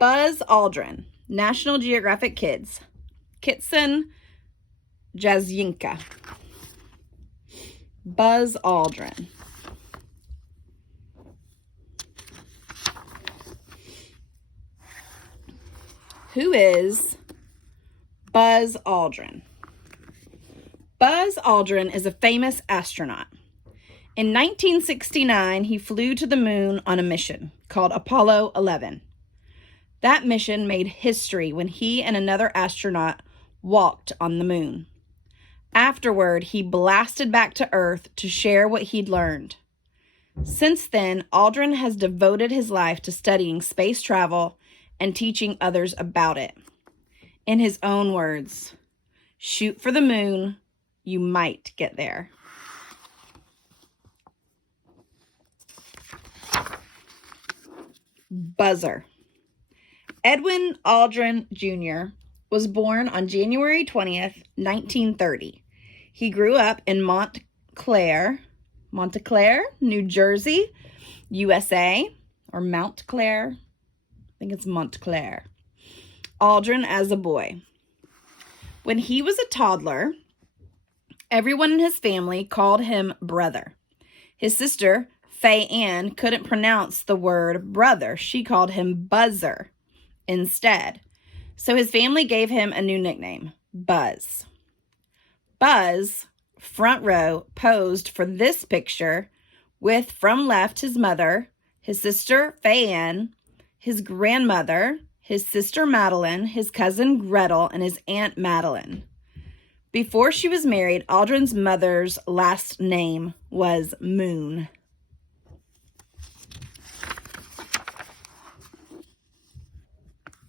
Buzz Aldrin, National Geographic Kids, Kitson Jazinka. Buzz Aldrin. Who is Buzz Aldrin? Buzz Aldrin is a famous astronaut. In 1969, he flew to the moon on a mission called Apollo 11. That mission made history when he and another astronaut walked on the moon. Afterward, he blasted back to Earth to share what he'd learned. Since then, Aldrin has devoted his life to studying space travel and teaching others about it. In his own words, shoot for the moon, you might get there. Buzzer. Edwin Aldrin Jr. was born on January 20th, 1930. He grew up in Montclair, New Jersey, USA, or Montclair. I think it's Montclair. Aldrin as a boy. When he was a toddler, everyone in his family called him brother. His sister, Faye Ann, couldn't pronounce the word brother. She called him Buzzer instead. So his family gave him a new nickname, Buzz. Buzz, front row, posed for this picture with, from left, his mother, his sister, Faye Ann, his grandmother, his sister Madeline, his cousin Gretel, and his aunt Madeline. Before she was married, Aldrin's mother's last name was Moon.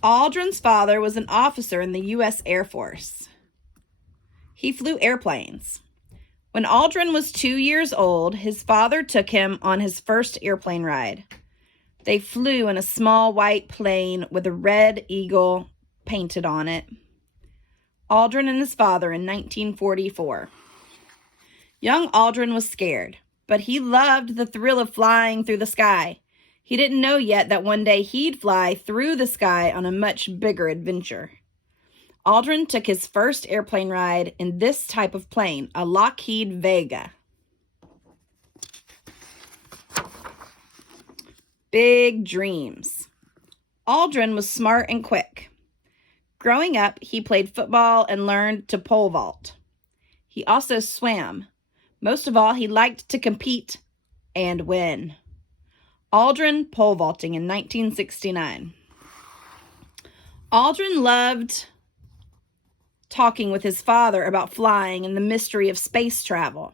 Aldrin's father was an officer in the U.S. Air Force. He flew airplanes. When Aldrin was 2 years old, his father took him on his first airplane ride. They flew in a small white plane with a red eagle painted on it. Aldrin and his father in 1944. Young Aldrin was scared, but he loved the thrill of flying through the sky. He didn't know yet that one day he'd fly through the sky on a much bigger adventure. Aldrin took his first airplane ride in this type of plane, a Lockheed Vega. Big dreams. Aldrin was smart and quick. Growing up, he played football and learned to pole vault. He also swam. Most of all, he liked to compete and win. Aldrin pole vaulting in 1969. Aldrin loved talking with his father about flying and the mystery of space travel.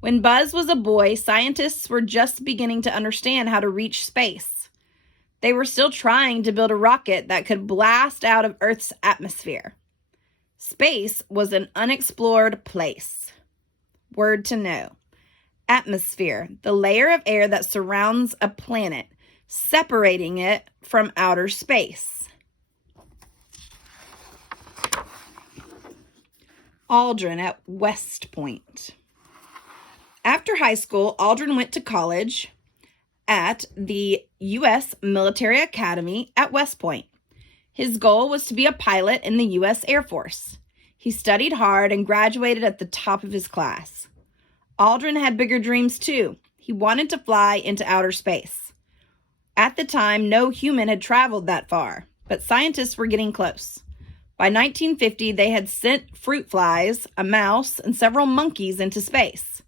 When Buzz was a boy, scientists were just beginning to understand how to reach space. They were still trying to build a rocket that could blast out of Earth's atmosphere. Space was an unexplored place. Word to know. Atmosphere, the layer of air that surrounds a planet, separating it from outer space. Aldrin at West Point. After high school, Aldrin went to college at the U.S. Military Academy at West Point. His goal was to be a pilot in the U.S. Air Force. He studied hard and graduated at the top of his class. Aldrin had bigger dreams too. He wanted to fly into outer space. At the time, no human had traveled that far, but scientists were getting close. By 1950, they had sent fruit flies, a mouse, and several monkeys into space.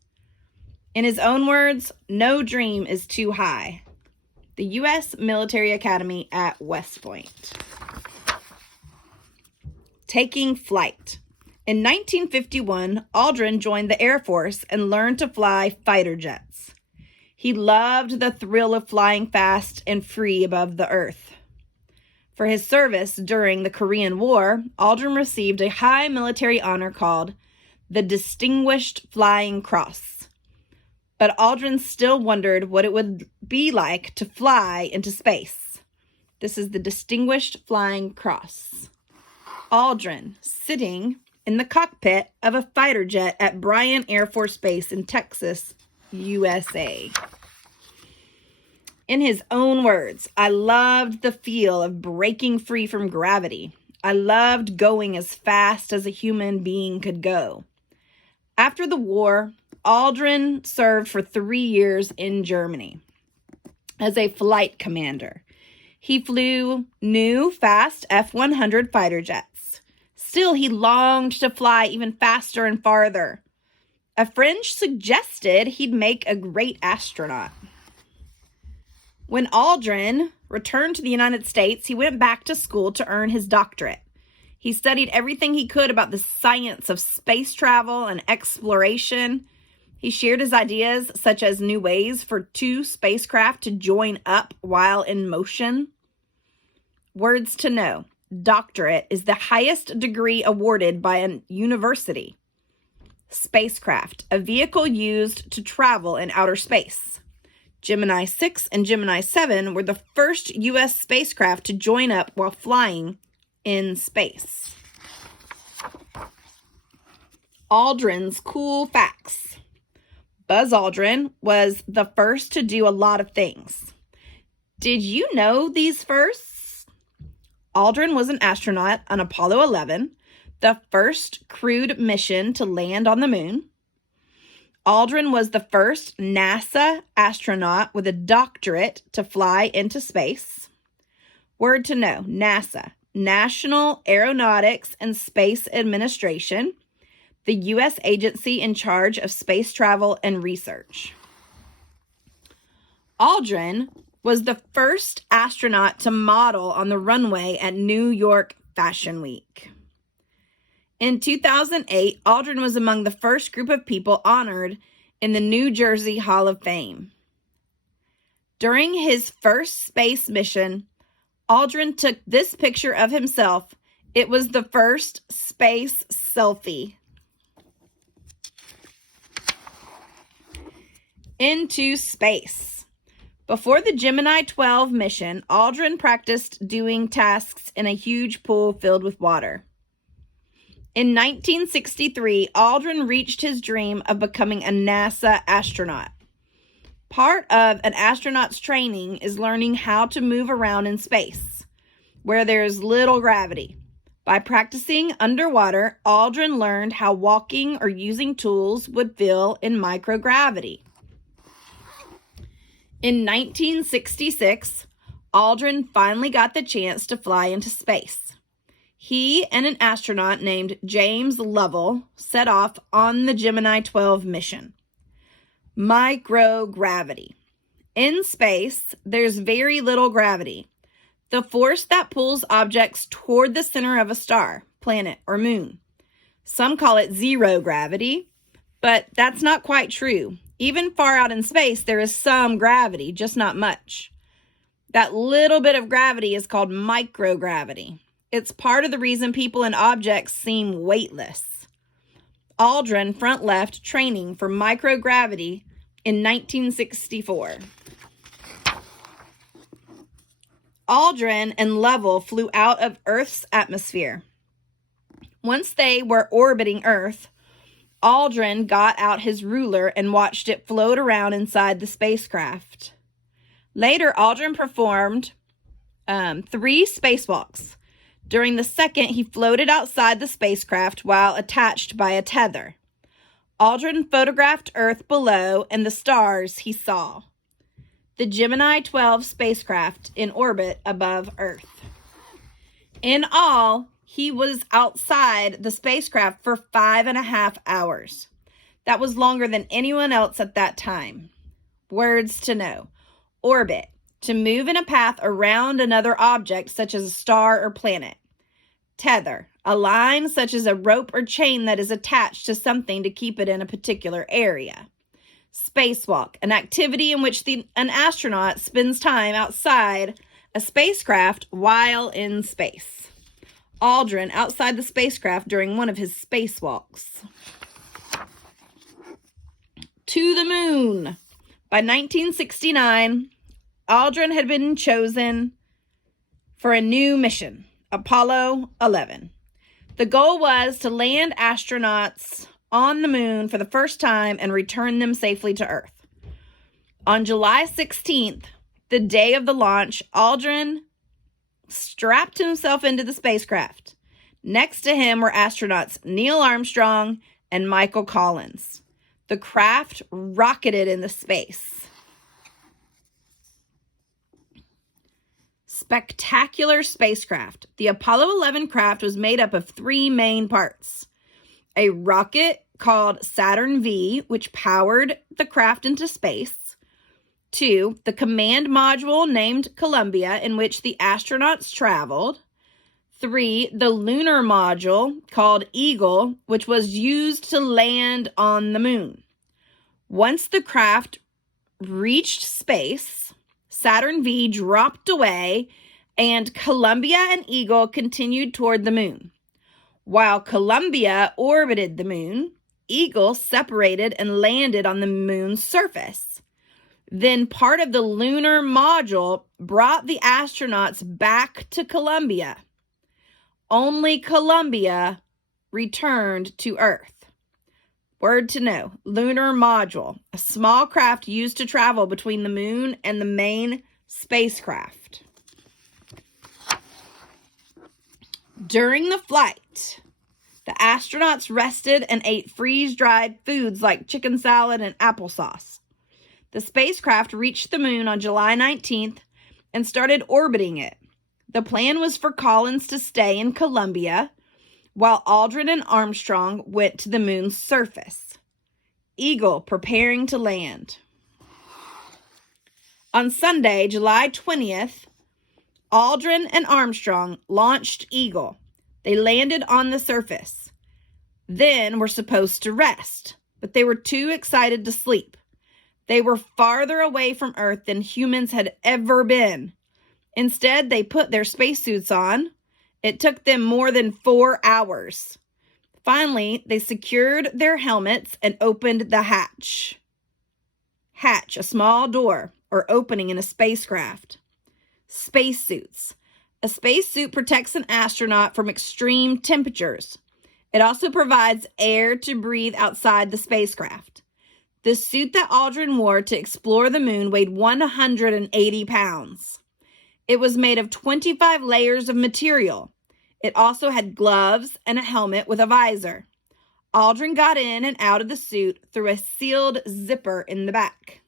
In his own words, no dream is too high. The U.S. Military Academy at West Point. Taking flight. In 1951, Aldrin joined the Air Force and learned to fly fighter jets. He loved the thrill of flying fast and free above the earth. For his service during the Korean War, Aldrin received a high military honor called the Distinguished Flying Cross. But Aldrin still wondered what it would be like to fly into space. This is the Distinguished Flying Cross. Aldrin sitting in the cockpit of a fighter jet at Bryan Air Force Base in Texas, USA. In his own words, I loved the feel of breaking free from gravity. I loved going as fast as a human being could go. After the war, Aldrin served for 3 years in Germany as a flight commander. He flew new, fast F-100 fighter jets. Still, he longed to fly even faster and farther. A friend suggested he'd make a great astronaut. When Aldrin returned to the United States, he went back to school to earn his doctorate. He studied everything he could about the science of space travel and exploration. He shared his ideas, such as new ways for 2 spacecraft to join up while in motion. Words to know. Doctorate is the highest degree awarded by a university. Spacecraft, a vehicle used to travel in outer space. Gemini 6 and Gemini 7 were the first U.S. spacecraft to join up while flying in space. Aldrin's cool facts. Buzz Aldrin was the first to do a lot of things. Did you know these firsts? Aldrin was an astronaut on Apollo 11, the first crewed mission to land on the moon. Aldrin was the first NASA astronaut with a doctorate to fly into space. Word to know, NASA, National Aeronautics and Space Administration, the U.S. agency in charge of space travel and research. Aldrin was the first astronaut to model on the runway at New York Fashion Week. In 2008, Aldrin was among the first group of people honored in the New Jersey Hall of Fame. During his first space mission, Aldrin took this picture of himself. It was the first space selfie. Into space. Before the Gemini 12 mission, Aldrin practiced doing tasks in a huge pool filled with water. In 1963, Aldrin reached his dream of becoming a NASA astronaut. Part of an astronaut's training is learning how to move around in space, where there's little gravity. By practicing underwater, Aldrin learned how walking or using tools would feel in microgravity. In 1966, Aldrin finally got the chance to fly into space. He and an astronaut named James Lovell set off on the Gemini 12 mission. Microgravity. In space, there's very little gravity. The force that pulls objects toward the center of a star, planet, or moon. Some call it zero gravity, but that's not quite true. Even far out in space, there is some gravity, just not much. That little bit of gravity is called microgravity. It's part of the reason people and objects seem weightless. Aldrin front left training for microgravity in 1964. Aldrin and Lovell flew out of Earth's atmosphere. Once they were orbiting Earth, Aldrin got out his ruler and watched it float around inside the spacecraft. Later, Aldrin performed 3 spacewalks. During the second, he floated outside the spacecraft while attached by a tether. Aldrin photographed Earth below and the stars he saw. The Gemini 12 spacecraft in orbit above Earth. In all, he was outside the spacecraft for 5.5 hours. That was longer than anyone else at that time. Words to know. Orbit. To move in a path around another object such as a star or planet. Tether. A line such as a rope or chain that is attached to something to keep it in a particular area. Spacewalk. An activity in which an astronaut spends time outside a spacecraft while in space. Aldrin outside the spacecraft during one of his spacewalks. To the moon. By 1969, Aldrin had been chosen for a new mission, Apollo 11. The goal was to land astronauts on the moon for the first time and return them safely to Earth. On July 16th, The day of the launch, Aldrin strapped himself into the spacecraft. Next to him were astronauts Neil Armstrong and Michael Collins. The craft rocketed into space. Spectacular spacecraft. The Apollo 11 craft was made up of 3 main parts. A rocket called Saturn V, which powered the craft into space. 2, the command module named Columbia, in which the astronauts traveled. 3, the lunar module called Eagle, which was used to land on the moon. Once the craft reached space, Saturn V dropped away, and Columbia and Eagle continued toward the moon. While Columbia orbited the moon, Eagle separated and landed on the moon's surface. Then part of the lunar module brought the astronauts back to Columbia. Only Columbia returned to Earth. Word to know, lunar module, a small craft used to travel between the moon and the main spacecraft. During the flight, the astronauts rested and ate freeze-dried foods like chicken salad and applesauce. The spacecraft reached the moon on July 19th and started orbiting it. The plan was for Collins to stay in Columbia, while Aldrin and Armstrong went to the moon's surface. Eagle preparing to land. On Sunday, July 20th, Aldrin and Armstrong launched Eagle. They landed on the surface. Then were supposed to rest, but they were too excited to sleep. They were farther away from Earth than humans had ever been. Instead, they put their spacesuits on. It took them more than 4 hours. Finally, they secured their helmets and opened the hatch. Hatch, a small door or opening in a spacecraft. Spacesuits. A spacesuit protects an astronaut from extreme temperatures. It also provides air to breathe outside the spacecraft. The suit that Aldrin wore to explore the moon weighed 180 pounds. It was made of 25 layers of material. It also had gloves and a helmet with a visor. Aldrin got in and out of the suit through a sealed zipper in the back.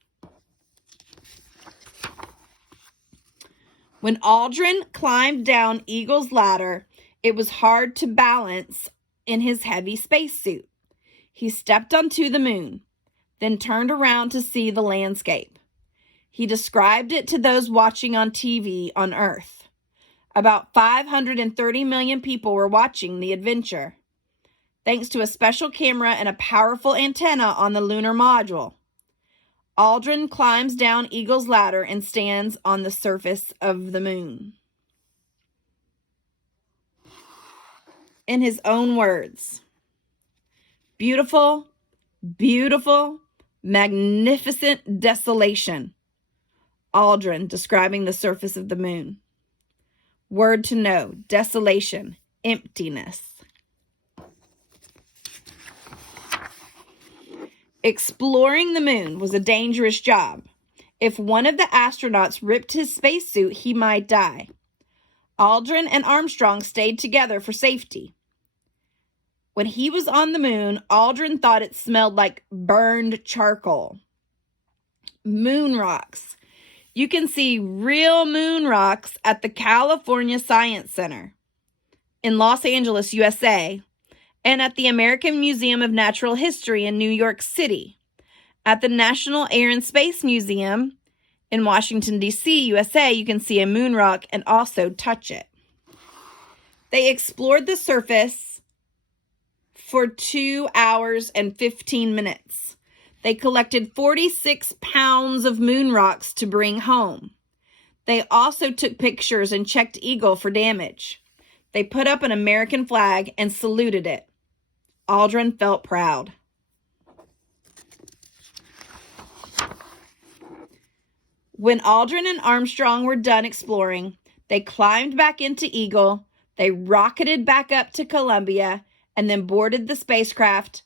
When Aldrin climbed down Eagle's ladder, it was hard to balance in his heavy spacesuit. He stepped onto the moon, then turned around to see the landscape. He described it to those watching on TV on Earth. About 530 million people were watching the adventure, thanks to a special camera and a powerful antenna on the lunar module. Aldrin climbs down Eagle's ladder and stands on the surface of the moon. In his own words, beautiful, beautiful, magnificent desolation. Aldrin describing the surface of the moon. Word to know, desolation, emptiness. Exploring the moon was a dangerous job. If one of the astronauts ripped his spacesuit, he might die. Aldrin and Armstrong stayed together for safety. When he was on the moon, Aldrin thought it smelled like burned charcoal. Moon rocks. You can see real moon rocks at the California Science Center in Los Angeles, USA, and at the American Museum of Natural History in New York City. At the National Air and Space Museum in Washington, D.C., USA, you can see a moon rock and also touch it. They explored the surface for 2 hours and 15 minutes. They collected 46 pounds of moon rocks to bring home. They also took pictures and checked Eagle for damage. They put up an American flag and saluted it. Aldrin felt proud. When Aldrin and Armstrong were done exploring, they climbed back into Eagle, they rocketed back up to Columbia, and then boarded the spacecraft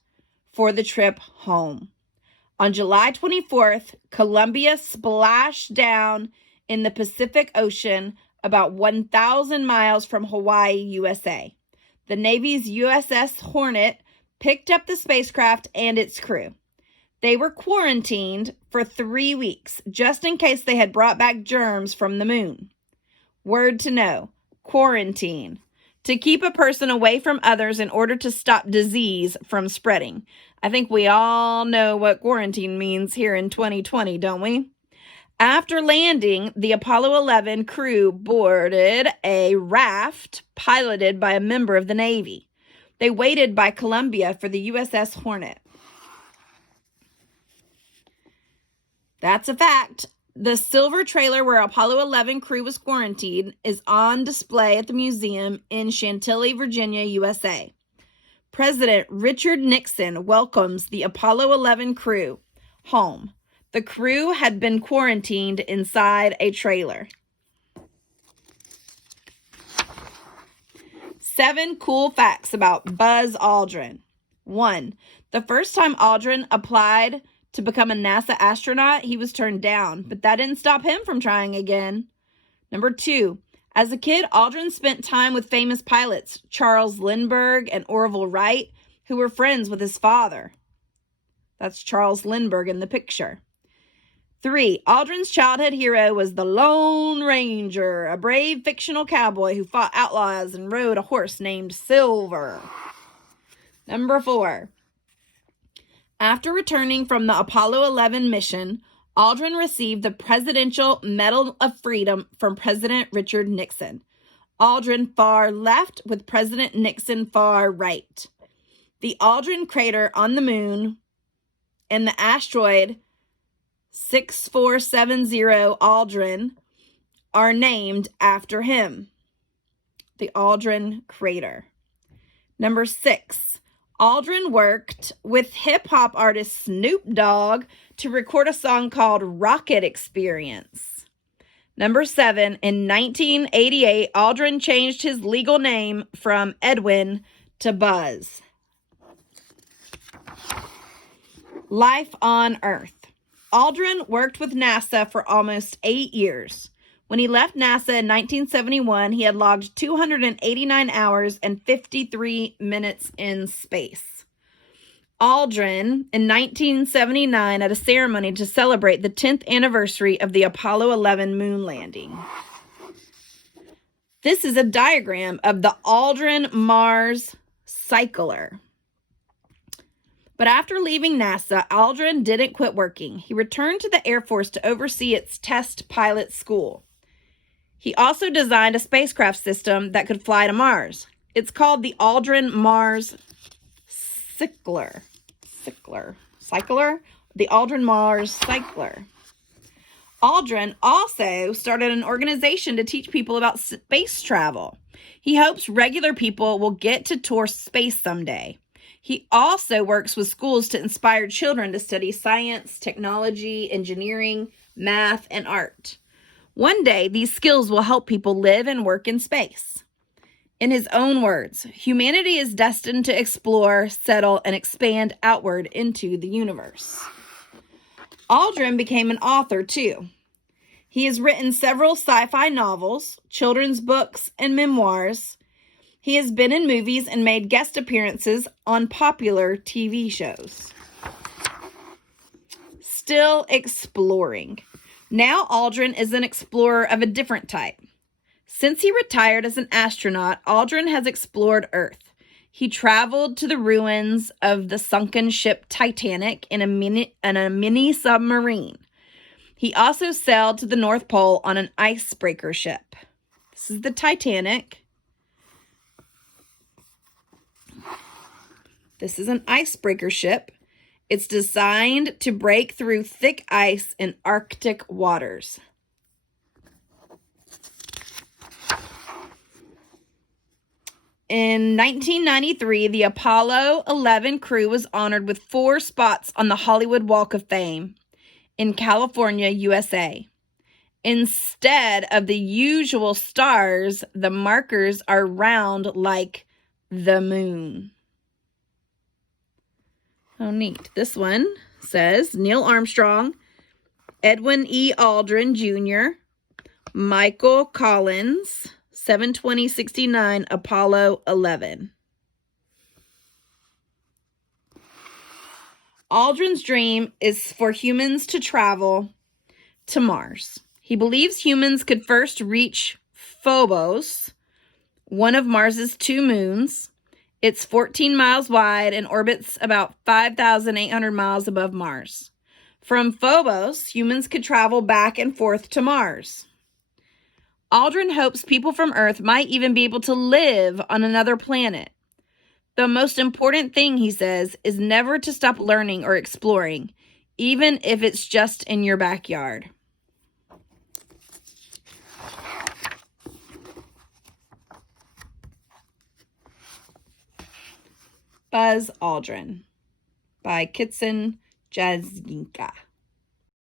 for the trip home. On July 24th, Columbia splashed down in the Pacific Ocean, about 1,000 miles from Hawaii, USA. The Navy's USS Hornet picked up the spacecraft and its crew. They were quarantined for 3 weeks, just in case they had brought back germs from the moon. Word to know, quarantine. To keep a person away from others in order to stop disease from spreading. I think we all know what quarantine means here in 2020, don't we? After landing, the Apollo 11 crew boarded a raft piloted by a member of the Navy. They waited by Columbia for the USS Hornet. That's a fact. The silver trailer where Apollo 11 crew was quarantined is on display at the museum in Chantilly, Virginia, USA. President Richard Nixon welcomes the Apollo 11 crew home. The crew had been quarantined inside a trailer. 7 cool facts about Buzz Aldrin. 1. The first time Aldrin applied to become a NASA astronaut, he was turned down, but that didn't stop him from trying again. Number 2, as a kid, Aldrin spent time with famous pilots, Charles Lindbergh and Orville Wright, who were friends with his father. That's Charles Lindbergh in the picture. 3, Aldrin's childhood hero was the Lone Ranger, a brave fictional cowboy who fought outlaws and rode a horse named Silver. Number 4, after returning from the Apollo 11 mission, Aldrin received the Presidential Medal of Freedom from President Richard Nixon. Aldrin far left with President Nixon far right. The Aldrin crater on the moon and the asteroid 6470 Aldrin are named after him. The Aldrin crater. Number 6. Aldrin worked with hip-hop artist Snoop Dogg to record a song called Rocket Experience. Number 7, in 1988, Aldrin changed his legal name from Edwin to Buzz. Life on Earth. Aldrin worked with NASA for almost 8 years. When he left NASA in 1971, he had logged 289 hours and 53 minutes in space. Aldrin, in 1979, at a ceremony to celebrate the 10th anniversary of the Apollo 11 moon landing. This is a diagram of the Aldrin Mars cycler. But after leaving NASA, Aldrin didn't quit working. He returned to the Air Force to oversee its test pilot school. He also designed a spacecraft system that could fly to Mars. It's called the Aldrin Mars Cycler. The Aldrin Mars Cycler. Aldrin also started an organization to teach people about space travel. He hopes regular people will get to tour space someday. He also works with schools to inspire children to study science, technology, engineering, math, and art. One day, these skills will help people live and work in space. In his own words, humanity is destined to explore, settle, and expand outward into the universe. Aldrin became an author, too. He has written several sci-fi novels, children's books, and memoirs. He has been in movies and made guest appearances on popular TV shows. Still exploring. Now Aldrin is an explorer of a different type. Since he retired as an astronaut, Aldrin has explored Earth. He traveled to the ruins of the sunken ship Titanic in a mini submarine. He also sailed to the North Pole on an icebreaker ship. This is the Titanic. This is an icebreaker ship. It's designed to break through thick ice in Arctic waters. In 1993, the Apollo 11 crew was honored with 4 spots on the Hollywood Walk of Fame in California, USA. Instead of the usual stars, the markers are round like the moon. Oh, neat. This one says Neil Armstrong, Edwin E. Aldrin Jr., Michael Collins, 7/20/69, Apollo 11. Aldrin's dream is for humans to travel to Mars. He believes humans could first reach Phobos, one of Mars's 2 moons. It's 14 miles wide and orbits about 5,800 miles above Mars. From Phobos, humans could travel back and forth to Mars. Aldrin hopes people from Earth might even be able to live on another planet. The most important thing, he says, is never to stop learning or exploring, even if it's just in your backyard. Buzz Aldrin by Kitson Jazinka.